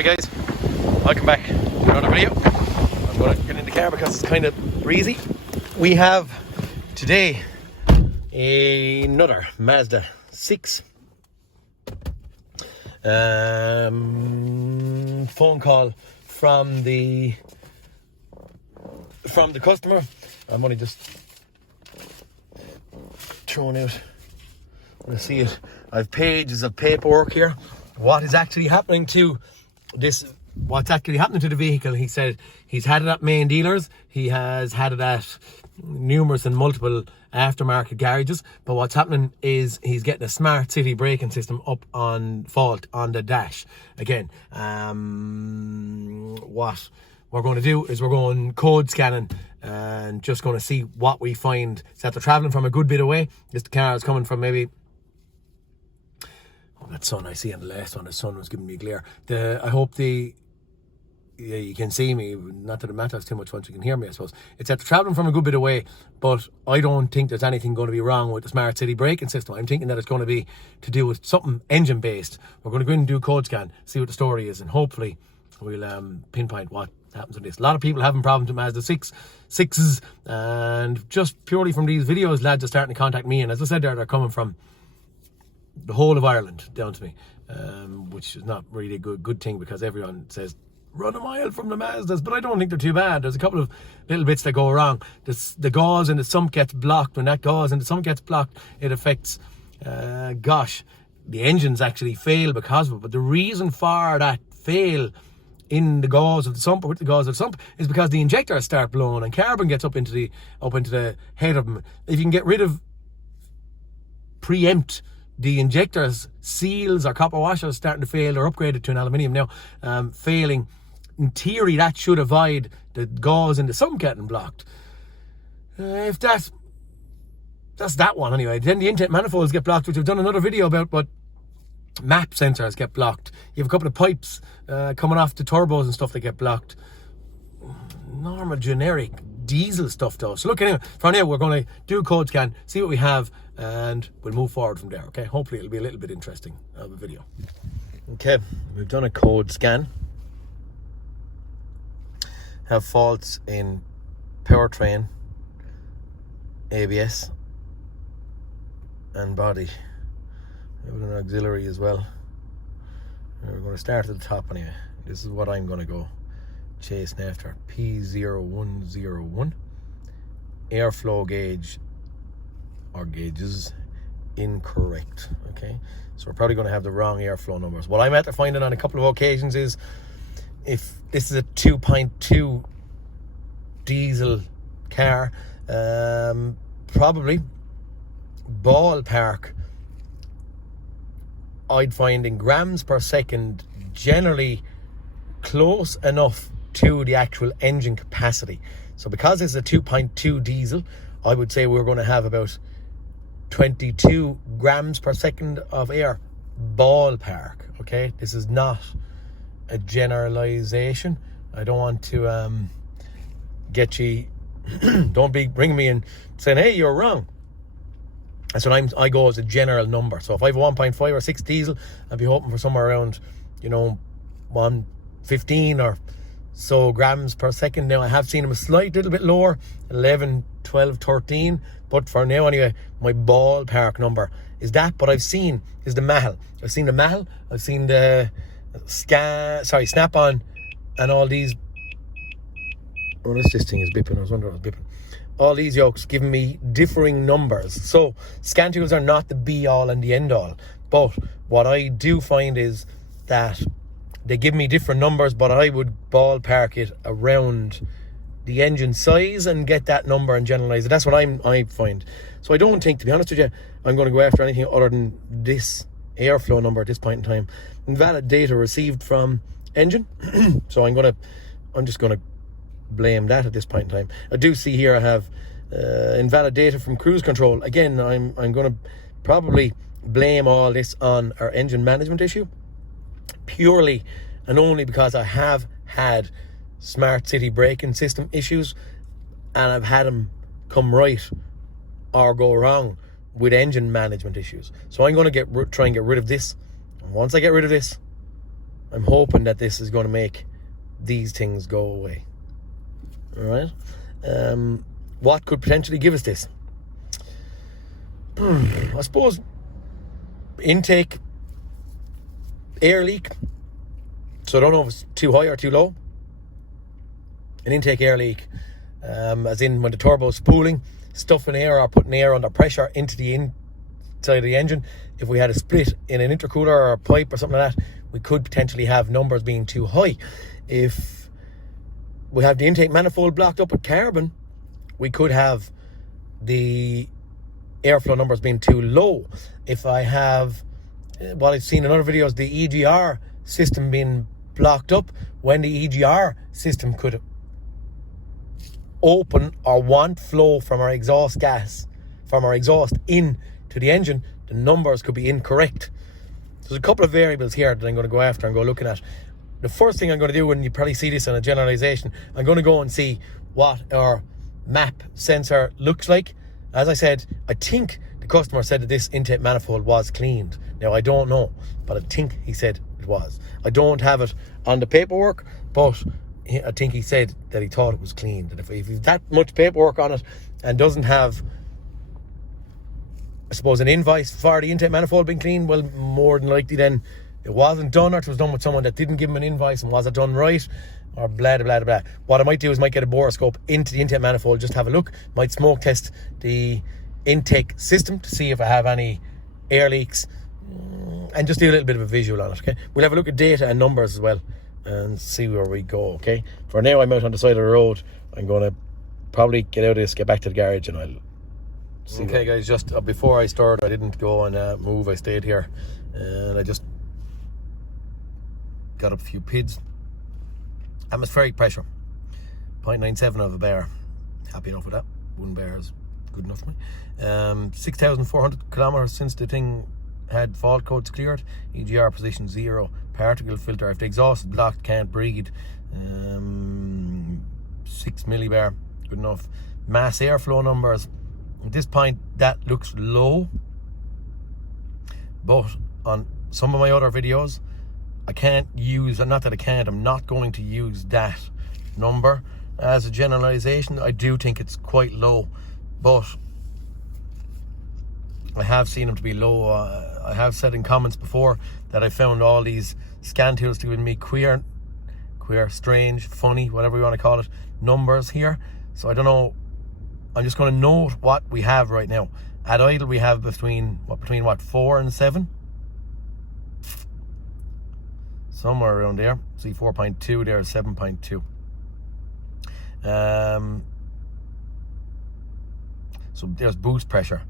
Hi guys, welcome back to another video. I'm going to get in the car because it's kind of breezy. We have today another Mazda 6 phone call from the customer. I'm only just throwing out when I see it. I have pages of paperwork here. What is actually happening to this? What's actually happening to the vehicle? He said he's had it at main dealers. He has had it at numerous and multiple aftermarket garages. But what's happening is he's getting a smart city braking system up on fault on the dash. Again, what we're going to do is we're going code scanning and just going to see what we find. So after traveling from a good bit away, this car is coming from maybe... that sun I see on the last one, the sun was giving me a glare. I hope you can see me, not that it matters too much once you can hear me, I suppose. It's after travelling from a good bit away, but I don't think there's anything going to be wrong with the smart city braking system. I'm thinking that it's going to be to do with something engine based. We're going to go in and do a code scan, see what the story is, and hopefully we'll pinpoint what happens with this. A lot of people having problems with Mazda 6s, and just purely from these videos, lads are starting to contact me, and as I said there, they're coming from the whole of Ireland down to me, which is not really a good thing, because everyone says run a mile from the Mazdas, but I don't think they're too bad. There's a couple of little bits that go wrong. The gauze in the sump gets blocked. When that gauze in the sump gets blocked, it affects the engines actually fail because of it. But the reason for that fail in the gauze of the sump, or with the gauze of the sump, is because the injectors start blowing and carbon gets up into the head of them. If you can get rid of, preempt the injectors, seals or copper washers starting to fail, or upgraded to an aluminium now, failing, in theory that should avoid the gauze in the sump getting blocked. If that's that one anyway. Then the intake manifolds get blocked, which we've done another video about, but map sensors get blocked. You have a couple of pipes coming off the turbos and stuff that get blocked. Normal generic diesel stuff though. So look, anyway, for now we're going to do a code scan, see what we have, and we'll move forward from there. Okay, hopefully it'll be a little bit interesting of a video. Okay, we've done a code scan. Have faults in powertrain, ABS and body. We have an auxiliary as well. And we're going to start at the top anyway. This is what I'm going to go chasing after. P0101. Airflow gauge or gauges incorrect. Okay, so we're probably going to have the wrong airflow numbers. What I'm after finding on a couple of occasions is if this is a 2.2 diesel car, probably ballpark I'd find in grams per second generally close enough to the actual engine capacity. So because it's a 2.2 diesel, I would say we're going to have about 22 grams per second of air, ballpark. Okay, this is not a generalization. I don't want to get you don't be bringing me in saying, hey, you're wrong. That's what I go as a general number. So if I have a 1.5 or 6 diesel, I'd be hoping for somewhere around 115 or so grams per second. Now I have seen them a slight little bit lower, 11, 12, 13, but for now anyway, my ballpark number is that. But I've seen is the Mahal. I've seen the Mahal, I've seen the Snap-on, and all these. Oh, this thing is bipping. I was wondering if it was bipping. All these yokes giving me differing numbers. So scan tools are not the be all and the end all. But what I do find is that they give me different numbers, but I would ballpark it around the engine size and get that number and generalize it. That's what I find. So I don't think, to be honest with you, I'm going to go after anything other than this airflow number at this point in time. Invalid data received from engine. So I'm just going to blame that at this point in time. I do see here I have invalid data from cruise control. Again, I'm going to probably blame all this on our engine management issue, purely and only because I have had smart city braking system issues, and I've had them come right or go wrong with engine management issues. So I'm going to try and get rid of this. And once I get rid of this, I'm hoping that this is going to make these things go away. All right. What could potentially give us this? I suppose intake air leak. So I don't know if it's too high or too low. An intake air leak, as in when the turbo's spooling, stuffing air or putting air under pressure into the inside of the engine. If we had a split in an intercooler or a pipe or something like that, we could potentially have numbers being too high. If we have the intake manifold blocked up with carbon, we could have the airflow numbers being too low. If I have what I've seen in other videos, the EGR system being blocked up, when the EGR system could open or want flow from our exhaust gas, from our exhaust in to the engine, the numbers could be incorrect. So there's a couple of variables here that I'm going to go after and go looking at. The first thing I'm going to do, and you probably see this in a generalization, I'm going to go and see what our map sensor looks like. As I said, I think the customer said that this intake manifold was cleaned. Now, I don't know, but I think he said it was. I don't have it on the paperwork, but I think he said that he thought it was cleaned. And if he's that much paperwork on it and doesn't have, I suppose, an invoice for the intake manifold being cleaned, well, more than likely then it wasn't done, or it was done with someone that didn't give him an invoice, and was it done right, or blah, blah, blah, blah. What I might do is might get a borescope into the intake manifold, just have a look, might smoke test the intake system to see if I have any air leaks, and just do a little bit of a visual on it, okay? We'll have a look at data and numbers as well and see where we go, okay? For now, I'm out on the side of the road. I'm going to probably get out of this, get back to the garage, and I'll see. Okay, guys, just before I started, I didn't go and move. I stayed here, and I just got up a few PIDs. Atmospheric pressure, 0.97 of a bar. Happy enough with that. 1 bar is good enough for me. 6,400 kilometers since the thing had fault codes cleared. EGR position 0. Particle filter, if the exhaust is blocked, can't breathe. 6 millibar, good enough. Mass airflow numbers, at this point that looks low, but on some of my other videos I can't use, not that I can't, I'm not going to use that number as a generalization. I do think it's quite low, but I have seen them to be low. I have said in comments before that I found all these scan tools to give me queer, strange, funny, whatever you want to call it, numbers here. So I don't know. I'm just going to note what we have right now. At idle we have between 4 and 7, somewhere around there. See 4.2 there, 7.2. So there's boost pressure.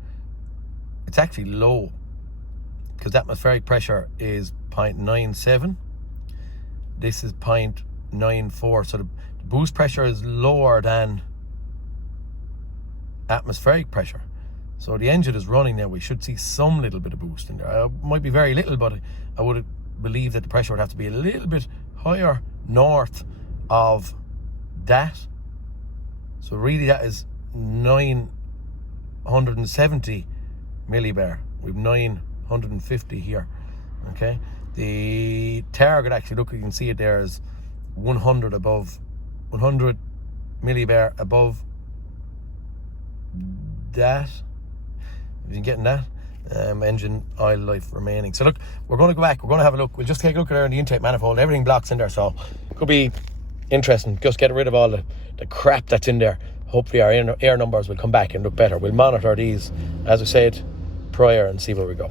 It's actually low because atmospheric pressure is 0.97. This is 0.94. So the boost pressure is lower than atmospheric pressure. So the engine is running now. We should see some little bit of boost in there. It might be very little, but I would believe that the pressure would have to be a little bit higher north of that. So really that is 970 millibar. We've 950 here. Okay, the target, actually, look, you can see it there, is 100 millibar above that. If you're getting that, engine oil life remaining. So look, we're going to go back, we're going to have a look. We'll just take a look at there in the intake manifold. Everything blocks in there, so it could be interesting. Just get rid of all the crap that's in there. Hopefully our air numbers will come back and look better. We'll monitor these, as I said prior, and see where we go.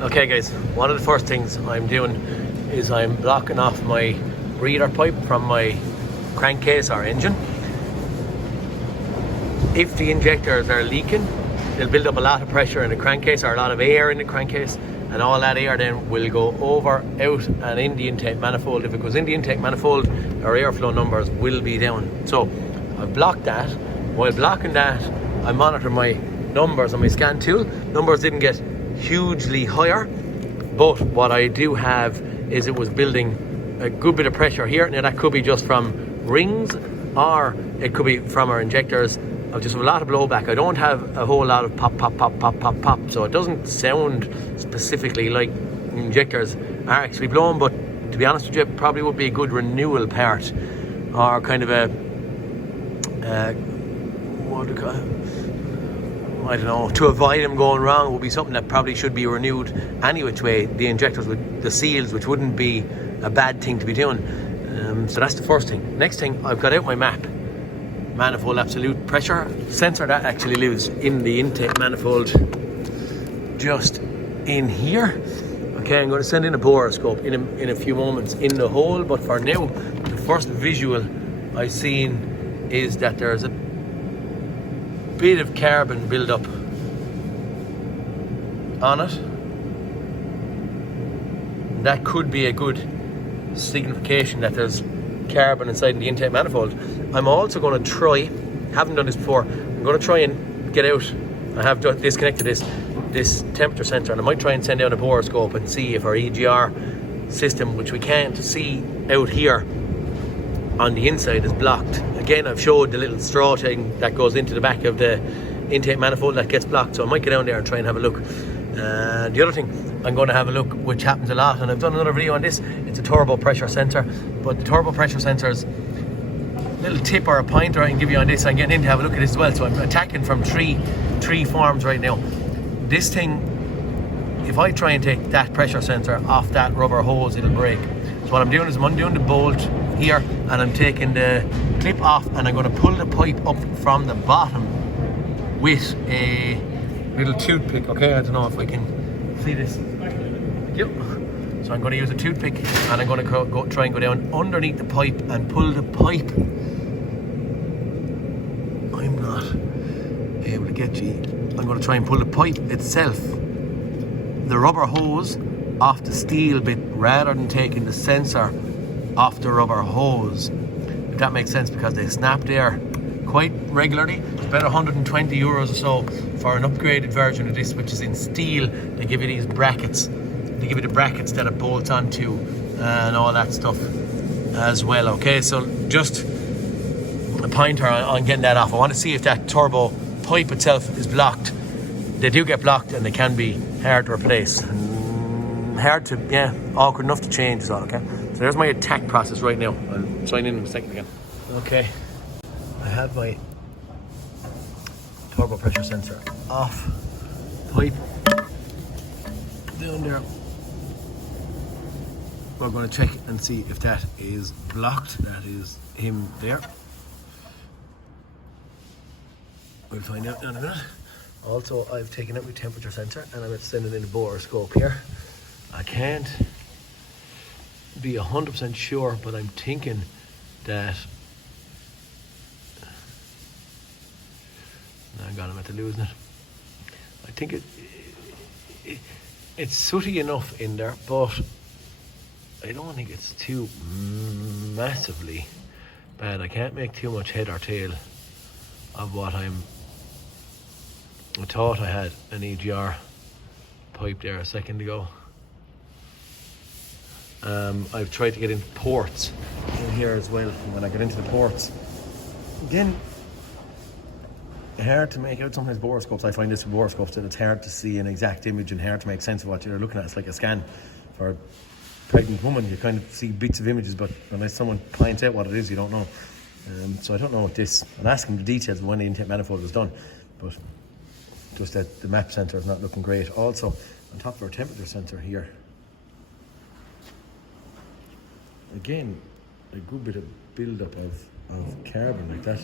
Okay guys, one of the first things I'm doing is I'm blocking off my breather pipe from my crankcase or engine. If the injectors are leaking, they'll build up a lot of pressure in the crankcase, or a lot of air in the crankcase, and all that air then will go over, out, and in the intake manifold. If it goes in the intake manifold, our airflow numbers will be down. So I've blocked that. While blocking that, I monitor my numbers on my scan tool. Numbers didn't get hugely higher, but what I do have is it was building a good bit of pressure here. Now that could be just from rings, or it could be from our injectors. I've just a lot of blowback. I don't have a whole lot of pop, pop, pop, pop, pop, pop, so it doesn't sound specifically like injectors are actually blown, but to be honest with you, probably would be a good renewal part, or kind of a what do you call it? I don't know, to avoid them going wrong would be something that probably should be renewed any which way. The injectors with the seals, which wouldn't be a bad thing to be doing. So that's the first thing. Next thing, I've got out my map. Manifold absolute pressure sensor, that actually lives in the intake manifold, just in here. Okay, I'm going to send in a borescope in a few moments in the hole, but for now, the first visual I've seen is that there's a bit of carbon build-up on it. That could be a good signification that there's carbon inside the intake manifold. I'm also going to try, haven't done this before, I'm going to try and get out, I have disconnected this temperature sensor, and I might try and send down a borescope and see if our EGR system, which we can't see out here on the inside, is blocked. Again, I've showed the little straw thing that goes into the back of the intake manifold that gets blocked, so I might get down there and try and have a look. The other thing I'm going to have a look, which happens a lot, and I've done another video on this, it's a turbo pressure sensor, but the turbo pressure sensor's little tip or a pointer I can give you on this. I'm getting in to have a look at this as well, so I'm attacking from three forms right now. This thing, if I try and take that pressure sensor off that rubber hose, it'll break. So what I'm doing is I'm undoing the bolt here, and I'm taking the clip off, and I'm going to pull the pipe up from the bottom with a little toothpick. Okay, I don't know if I can see this. Yep. So I'm going to use a toothpick, and I'm going to try and go down underneath the pipe and pull the pipe. I'm not able to get you. I'm going to try and pull the pipe itself, the rubber hose, off the steel bit, rather than taking the sensor off the rubber hose, if that makes sense, because they snap there quite regularly. It's about 120 euros or so for an upgraded version of this, which is in steel. They give you these brackets, they give you the brackets that it bolts onto and all that stuff as well. Okay, so just a pointer on getting that off. I want to see if that turbo pipe itself is blocked. They do get blocked, and they can be hard to replace, hard to, yeah, awkward enough to change as well. Okay, so there's my attack process right now. I'll sign in a second again. Okay, I have my turbo pressure sensor off, pipe down there. We're going to check and see if that is blocked. That is him there. We'll find out in a minute. Also, I've taken out my temperature sensor, and I'm going to send it in a borescope here. I can't be 100% sure, but I'm thinking that, hang on, I'm at the losing it. I think it's sooty enough in there, but I don't think it's too massively bad. I can't make too much head or tail of what I thought I had an EGR pipe there a second ago. I've tried to get into ports in here as well, and when I get into the ports, again, hard to make out sometimes borescopes. I find this with borescopes that it's hard to see an exact image and hard to make sense of what you're looking at. It's like a scan for a pregnant woman. You kind of see bits of images, but unless someone points out what it is, you don't know. So I don't know what this, I'm asking the details of when the intake manifold was done, but just that the map sensor is not looking great. Also, on top of our temperature sensor here, again, a good bit of build-up of carbon like that.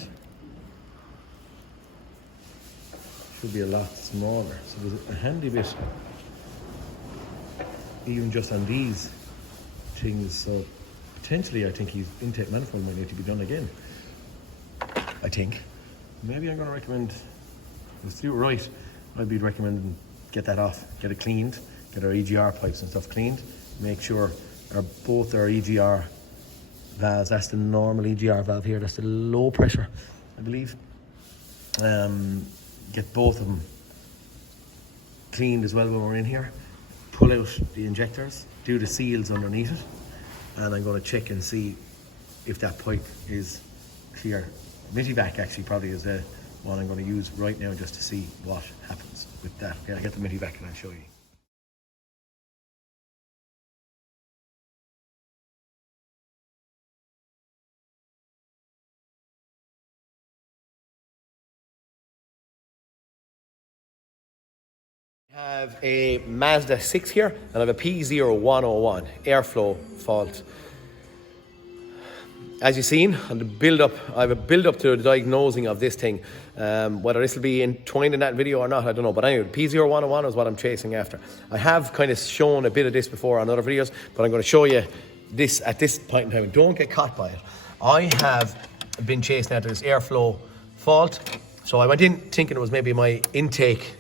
Should be a lot smaller. So there's a handy bit, even just on these things. So potentially, I think his intake manifold might need to be done again. I think. Maybe I'm going to recommend, let's do it right. I'd be recommending get that off, get it cleaned, get our EGR pipes and stuff cleaned, make sure both our EGR valves, that's the normal EGR valve here, that's the low pressure, I believe. Get both of them cleaned as well when we're in here. Pull out the injectors, do the seals underneath it, and I'm going to check and see if that pipe is clear. Mitivac actually probably is the one I'm going to use right now just to see what happens with that. Okay, I'll get the Mitivac and I'll show you. I have a Mazda 6 here, and I have a P0101 airflow fault. As you've seen, on the build-up, I have a build-up to the diagnosing of this thing. Whether this will be entwined in that video or not, I don't know. But anyway, P0101 is what I'm chasing after. I have kind of shown a bit of this before on other videos, but I'm going to show you this at this point in time. Don't get caught by it. I have been chasing after this airflow fault. So I went in thinking it was maybe my intake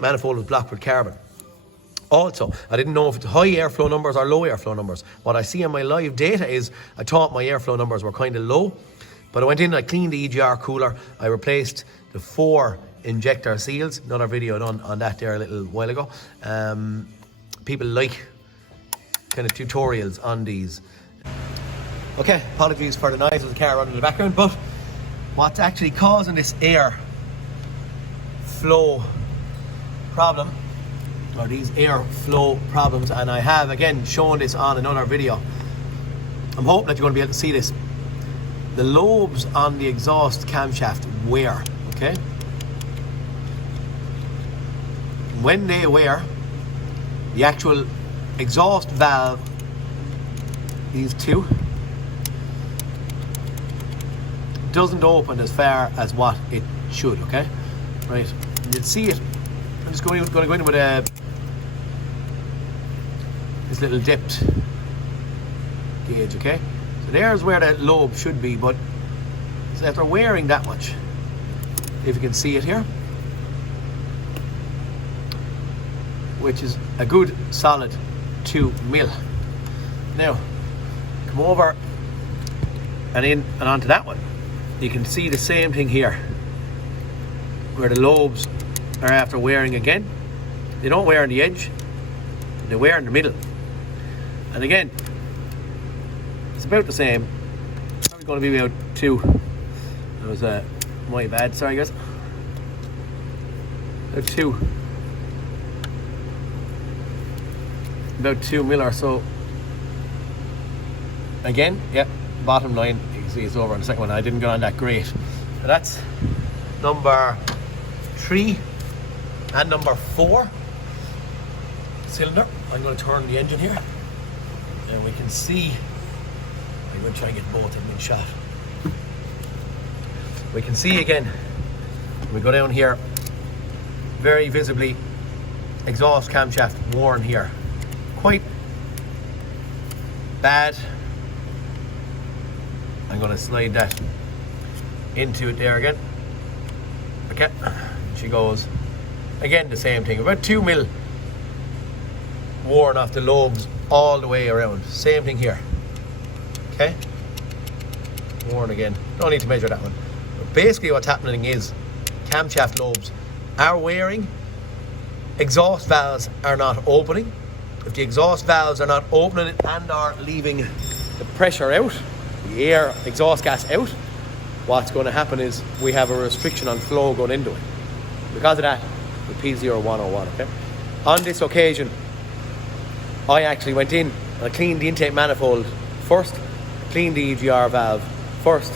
manifold was blocked with carbon. Also, I didn't know if it's high airflow numbers or low airflow numbers. What I see on my live data is I thought my airflow numbers were kind of low, but I went in, I cleaned the EGR cooler, I replaced the 4 injector seals. Another video done on that there a little while ago. People like kind of tutorials on these. Okay, apologies for the noise of the car running in the background, but what's actually causing this air flow problem, or these airflow problems, and I have again shown this on another video. I'm hoping that you're going to be able to see this. The lobes on the exhaust camshaft wear, okay? When they wear, the actual exhaust valve, these two, doesn't open as far as what it should, okay? Right, you'll see it. I'm just going to go in with this little dipped gauge, okay? So there's where that lobe should be, but it's after wearing that much. If you can see it here, which is a good solid 2 mil. Now, come over and in and onto that one. You can see the same thing here, where the lobes are after wearing again. They don't wear on the edge, they wear in the middle. And again, it's about the same. Probably going to be about 2. That was my bad, sorry guys. About 2 mil or so. Again, yeah, bottom line, you can see it's over on the second one. I didn't go on that great. So that's number 3 and number 4 cylinder. I'm going to turn the engine here, and we can see. I'm going to try and get both of them in shot. We can see again, we go down here, very visibly, exhaust camshaft worn here. Quite bad. I'm going to slide that into it there again. Okay, she goes. Again, the same thing. About 2 mil worn off the lobes all the way around. Same thing here. Okay, worn again. Don't need to measure that one. But basically, what's happening is camshaft lobes are wearing. Exhaust valves are not opening. If the exhaust valves are not opening and are leaving the pressure out, the air, exhaust gas out, what's going to happen is we have a restriction on flow going into it. Because of that, the P0101, okay? On this occasion, I actually went in and I cleaned the intake manifold first, cleaned the EGR valve first,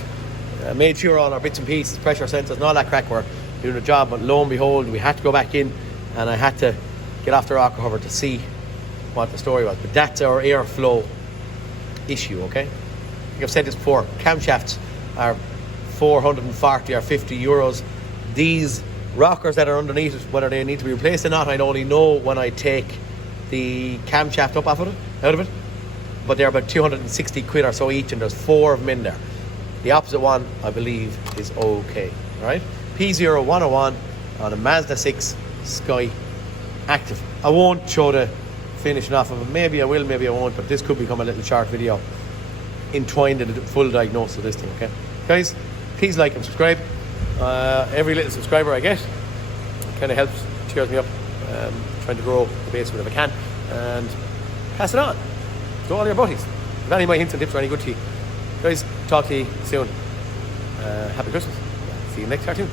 made sure all our bits and pieces, pressure sensors and all that crack were doing the job, but lo and behold, we had to go back in and I had to get off the rocker cover to see what the story was. But that's our airflow issue, okay? Like I've said this before, camshafts are 440 or 50 euros. These rockers that are underneath it, whether they need to be replaced or not, I'd only know when I take the camshaft up out of it. But they're about 260 quid or so each, and there's 4 of them in there. The opposite one, I believe, is okay. All right? P0101 on a Mazda 6 Sky Active. I won't show the finishing off of it. Maybe I will, maybe I won't, but this could become a little short video entwined in the full diagnosis of this thing, okay? Guys, please like and subscribe. Every little subscriber I get kind of helps, cheers me up. Trying to grow the base whenever I can, and pass it on to all your buddies. If any of my hints and tips are any good to you, guys, talk to you soon. Happy Christmas. See you next cartoon.